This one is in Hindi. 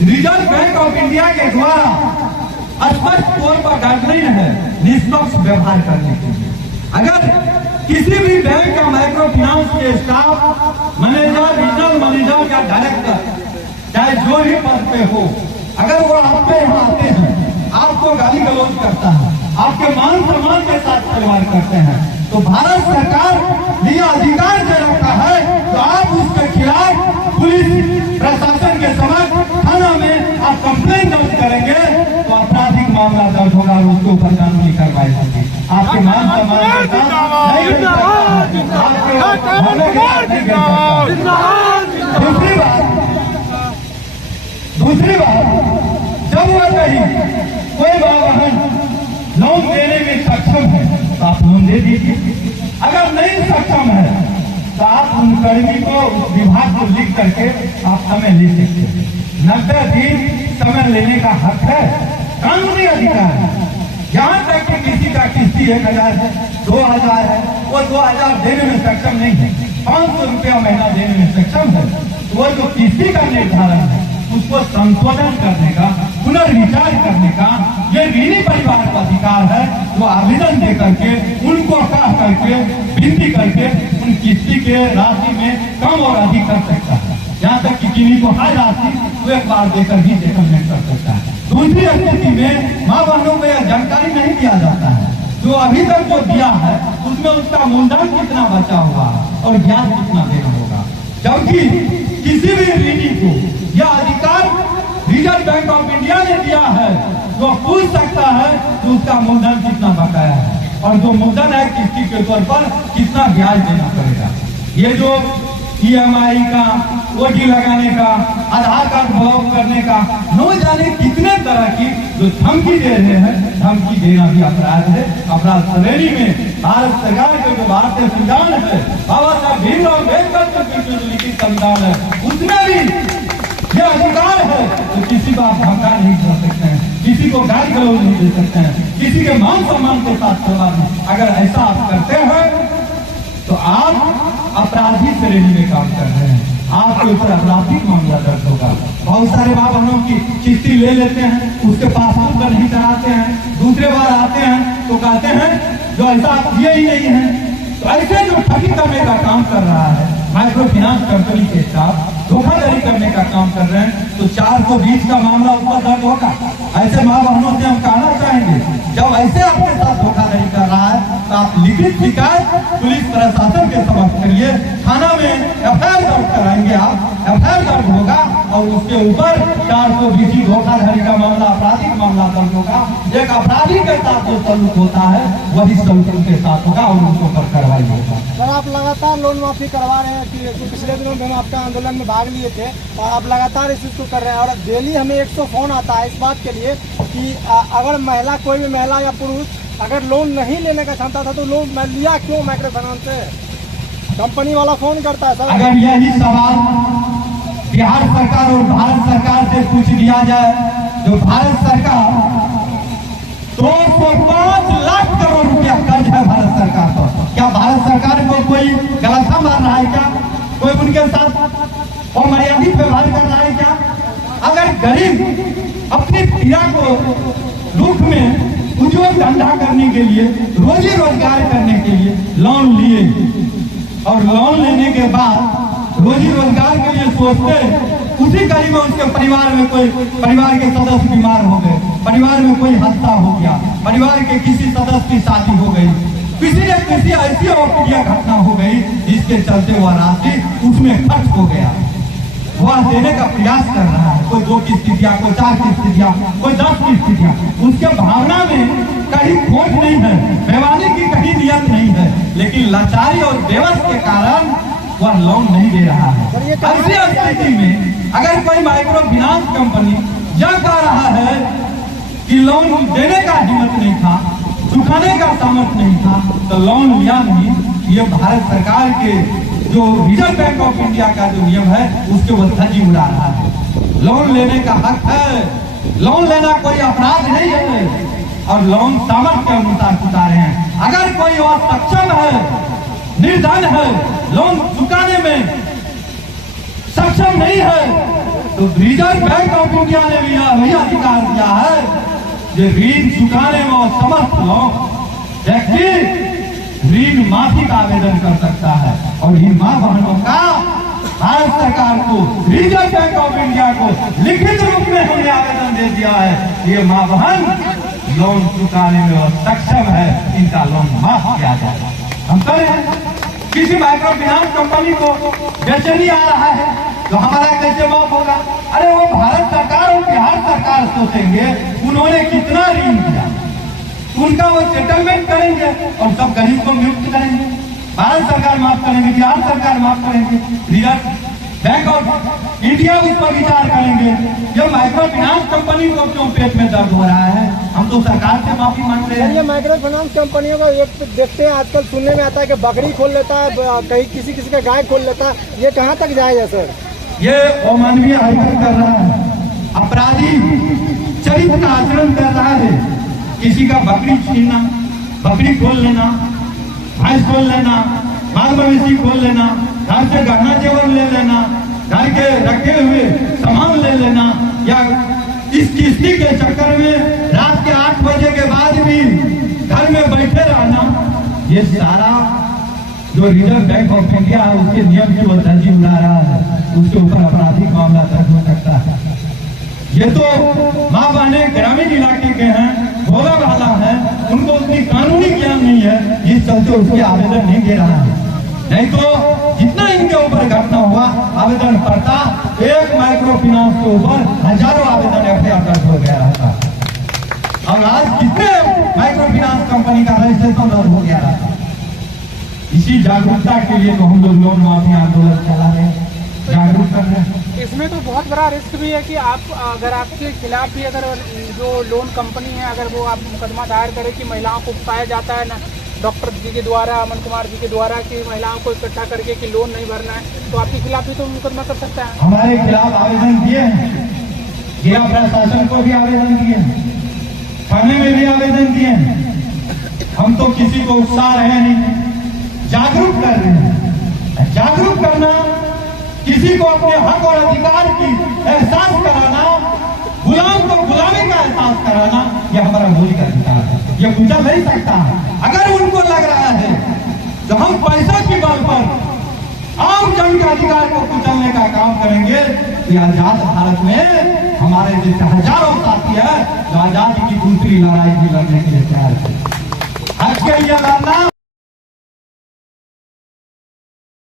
रिजर्व बैंक ऑफ इंडिया के द्वारा स्पष्ट तौर पर गाइडलाइन है निष्पक्ष व्यवहार करने के लिए। अगर किसी भी बैंक का माइक्रो फाइनेंस के स्टाफ, मैनेजर, रीजनल मैनेजर या डायरेक्टर, चाहे जो भी पद पे हो, अगर वो आप पे यहाँ आते हैं, आपको गाली गलौज करता है, आपके मान सम्मान के साथ खिलवाड़ करते हैं, तो भारत सरकार ये अधिकार दे रखा है तो आप उसके खिलाफ पुलिस प्रशासन के समक्ष थाना में आप कंप्लेन दर्ज करेंगे तो आपराधिक मामला दर्ज होगा और उसके ऊपर कानूनी कार्रवाई होगी। आपके मान सम्मान के साथ नहीं गिर सकता, आपके होने के साथ नहीं गिर सकता। दूसरी बात, जब वह कहीं कोई वाहन लोन देने में सक्षम है तो आप लोन दे दीजिए। अगर नहीं सक्षम है तो आप उन कर्मी को, उस विभाग को लिख करके आप समय ले सकते हैं। 90 दिन समय लेने का हक है, कानूनी अधिकार है। यहाँ तक कि किसी का किस्ती 1000 है, 2000 है, वो 2000 देने में सक्षम नहीं है, 500 रुपया महीना देने में सक्षम है, वो जो किस्ती का निर्धारण है उसको संशोधन करने का, पुनर्विचार करने का ये ऋणी परिवार का अधिकार है। जो आवेदन दे करके, उनको कह करके, विनती करके उन किस्ती के राशि में कम और अधिक कर सकता है। यहाँ तक कि किन्हीं को हर राशि तो एक बार देकर भी सेटलमेंट कर सकता है। दूसरी स्थिति में माँ बहनों को यह जानकारी नहीं दिया जाता है, जो अभी तक जो दिया है उसमें उसका मूलधन कितना बचा हुआ और ब्याज कितना देना होगा। जबकि किसी भी ऋणी को यह अधिकार रिजर्व बैंक ऑफ इंडिया ने दिया है, जो पूछ सकता है कि उसका मूलधन कितना बकाया है और जो मूलधन है किस्ती के तौर पर कितना ब्याज देना पड़ेगा। ये जो EMI का, OD लगाने का, आधार कार्ड ब्लॉक करने का, न जाने कितने तरह की जो धमकी दे रहे हैं, धमकी देना भी अपराध है। अपराध श्रेणी में भारत सरकार के जो भारतीय संविधान है, बाबा साहब भीमराव अम्बेडकर के जो लिखित संविधान है, उसमें भी ये अधिकार है तो किसी को आप धमका नहीं कर सकते हैं, किसी को गाली गलौज नहीं दे सकते हैं, किसी के मान सम्मान के साथ खिलवाड़ नहीं। अगर ऐसा आप करते हैं तो आप अपराधी श्रेणी में काम कर रहे हैं, आपके ऊपर आपराधिक मामला दर्ज होगा। बहुत सारे माँ बहनों की किस्ती ले लेते हैं, उसके पासबुक पर नहीं कराते हैं, दूसरे बार आते हैं तो कहते हैं जो ऐसा किए ही नहीं है। तो ऐसे जो ठगी करने का काम कर रहा है, माइक्रो फाइनेंस कंपनी के साथ धोखाधड़ी करने का काम कर रहे हैं, तो 420 का मामला ऊपर दर्ज होगा। ऐसे माँ बहनों से हम कहना चाहेंगे, जब ऐसे आपके साथ धोखाधड़ी कर रहा है तो आप लिखित शिकायत पुलिस प्रशासन के समक्ष करिए, थाना में FIR दर्ज कराएंगे, आप FIR दर्ज होगा और उसके ऊपर 420 धोखाधड़ी का मामला, आपराधिक मामला दर्ज होगा। एक अपराधी के साथ जो सलूक होता है वही सलूक उनके साथ होगा और उनके ऊपर कार्रवाई होगा। सर, आप लगातार लोन माफी करवा रहे हैं कि पिछले दिनों में हम आपका आंदोलन में भाग लिए थे और आप लगातार इस चीज को कर रहे हैं और डेली हमें 100 फोन आता है इस बात के लिए कि अगर महिला, कोई भी महिला या पुरुष अगर लोन नहीं लेने का क्षमता था तो लोन लिया क्यों माइक्रो फाइनेंस से? कंपनी वाला फोन करता है सर। अगर यही सवाल बिहार सरकार और भारत सरकार से पूछ दिया जाए, जो भारत सरकार 205 लाख करोड़ रुपया कर्ज है भारत सरकार पर, क्या भारत सरकार को कोई गलत मार रहा है क्या? कोई उनके साथ अमर्यादित व्यवहार कर रहा है क्या? अगर गरीब अपनी पीड़ा को दुख में उद्योग धंधा करने के लिए, रोजी रोजगार करने के लिए लोन लिए और लोन लेने के बाद रोजी रोजगार के लिए सोचते, उसी कड़ी में उसके परिवार में कोई, परिवार के सदस्य बीमार हो गए, परिवार में कोई हादसा हो गया, परिवार के किसी सदस्य की शादी हो गई, किसी न किसी ऐसी अप्रिय घटना हो गई जिसके चलते वह राशि उसमें खर्च हो गया, वह देने का प्रयास कर रहा है। कोई 2 किस्ती दिया, कोई 4 किस्ती दिया, कोई 10 किस्ती दिया, उसके भावना में कहीं खोट नहीं है, बेईमानी की कहीं नियत नहीं है, लेकिन लाचारी और बेवस के कारण वह लोन नहीं दे रहा है। ऐसी स्थिति में अगर कोई माइक्रो फाइनेंस कंपनी यह कह रहा है कि लोन देने का हिम्मत नहीं था, चुकाने का सामर्थ्य नहीं था, तो लोन लिया नहीं, ये भारत सरकार के जो रिजर्व बैंक ऑफ इंडिया का जो नियम है उसके वो धज्जी उड़ा रहा है। लोन लेने का हक है, लोन लेना कोई अपराध नहीं है और लोन सामर्थ्य के अनुसार चुका रहे हैं। अगर कोई और सक्षम है, निर्धन है, लोन चुकाने में सक्षम नहीं है तो रिजर्व बैंक ऑफ इंडिया ने भी वही अधिकार दिया है कि ऋण चुकाने में असमर्थ लोग व्यक्ति ऋण माफी का आवेदन कर सकता है। और इन मां बहनों का भारत सरकार को, रिजर्व बैंक ऑफ इंडिया को लिखित रूप में हमने आवेदन दे दिया है। ये मां बहन लोन चुकाने में सक्षम है, इनका लोन माफ किया जाए। हम करें किसी माइक्रो फाइनेंस कंपनी को बेचैनी आ रहा है तो हमारा कैसे माफ होगा? अरे वो भारत सरकार और बिहार सरकार सोचेंगे उन्होंने कितना ऋण दिया, उनका वो सेटलमेंट करेंगे और सब गरीब को मुक्त करेंगे। भारत सरकार माफ करेंगे, बिहार सरकार माफ करेंगे, रिजर्व बैंक ऑफ इंडिया उस पर विचार करेंगे। जब माइक्रो फाइनेंस कंपनी को क्यों पेट में दर्द हो रहा है? हम तो सरकार से माफी मांग रहे हैं। ये माइक्रो फाइनेंस कंपनियों को एक देखते हैं आजकल सुनने में आता है कि बकरी खोल लेता है, कहीं किसी किसी का गाय खोल लेता है। ये कहाँ तक जाएगा सर? ये अमानवीय हरकत कर रहा है, अपराधी चरित्र का आचरण कर रहा है। किसी का बकरी छीनना, बकरी खोल लेना, भैंस खोल लेना, माल मवेशी खोल लेना, घर से गहना जेवर ले लेना, घर के रखे हुए सामान ले लेना, या इस किस्ती के चक्कर में रात के 8 बजे के बाद भी घर में बैठे रहना, ये सारा जो रिजर्व बैंक ऑफ इंडिया है उसके नियम की वो धज्जी उड़ा रहा है, उसके ऊपर आपराधिक मामला दर्ज हो सकता है। ये तो माँ बहने ग्रामीण इलाके के हैं, भोला भाला है, उनको उतनी कानूनी ज्ञान नहीं है, इस चलते उसके आवेदन नहीं दे रहा है। नहीं तो जितना इनके ऊपर घटना हुआ आवेदन पड़ता, एक माइक्रो फाइनेंस के ऊपर हजारों आवेदन एफआईआर दर्ज हो गया रहता। और आज कितने माइक्रो फाइनेंस कंपनी का रजिस्ट्रेशन रद्द हो गया रहता। इसी जागरूकता के लिए तो हम लोग लोन माफी आंदोलन चला रहे हैं, जागरूक कर रहे हैं। इसमें तो बहुत बड़ा रिस्क भी है कि आप अगर आपके खिलाफ भी अगर जो लोन कंपनी है अगर वो आप मुकदमा दायर करे कि महिलाओं को उकसाया जाता है ना डॉक्टर जी के द्वारा, अमन कुमार जी के द्वारा कि महिलाओं को इकट्ठा करके कि लोन नहीं भरना है, तो आपके खिलाफ भी तो मुकदमा कर सकता है। हमारे खिलाफ आवेदन दिए हैं, जिला प्रशासन को भी आवेदन दिए हैं, थाने में भी आवेदन दिए हैं। हम तो किसी को उकसा रहे नहीं, जागरूक कर रहे हैं। जागरूक करना, किसी को अपने हक और अधिकार की एहसास कराना, गुलाम को गुलामी का एहसास कराना, यह हमारा मौलिक अधिकार है, यह कुचल नहीं सकता है। अगर उनको लग रहा है तो हम पैसा की बल पर आम जन के अधिकार को कुचलने का काम करेंगे, तो आजाद भारत में हमारे जैसे हजारों साथी है जो आजादी की दूसरी लड़ाई भी लड़ने के लिए तैयार है। हक के लिए लड़ना